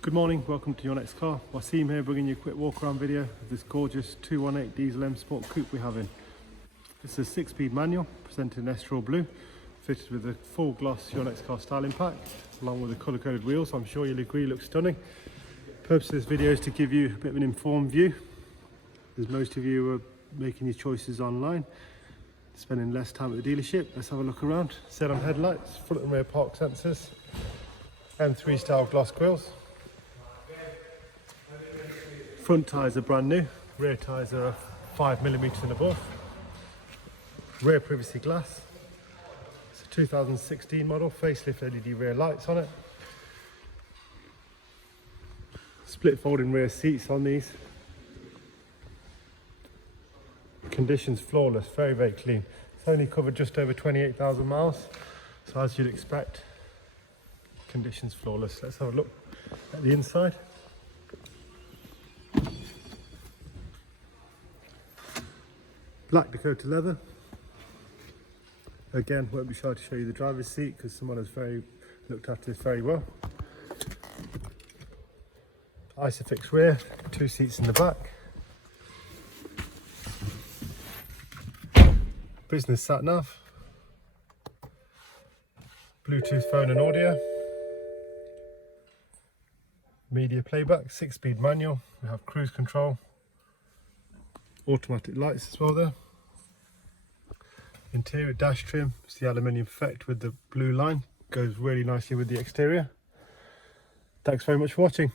Good morning, welcome to Your Next Car. Wasim here, bringing you a quick walk around video of this gorgeous 218 Diesel M Sport Coupe we have in. It's a 6-speed manual, presented in Estrel Blue, fitted with a full gloss Your Next Car styling pack, along with the colour coded wheels. I'm sure you'll agree looks stunning. The purpose of this video is to give you a bit of an informed view, as most of you are making your choices online, spending less time at the dealership. Let's have a look around. Set on headlights, front and rear park sensors, M3 style gloss grills. Front tyres are brand new, rear tyres are 5mm and above. Rear privacy glass. It's a 2016 model, facelift LED rear lights on it. Split folding rear seats on these. Conditions flawless, very, very clean. It's only covered just over 28,000 miles, so as you'd expect, conditions flawless. Let's have a look at the inside. Black Dakota leather. Again, won't be shy to show you the driver's seat because someone has looked after this very well. Isofix rear, 2 seats in the back. Business sat nav. Bluetooth phone and audio. Media playback, 6-speed manual. We have cruise control. Automatic lights as well there. Interior dash trim, it's the aluminium effect with the blue line, goes really nicely with the exterior. Thanks very much for watching.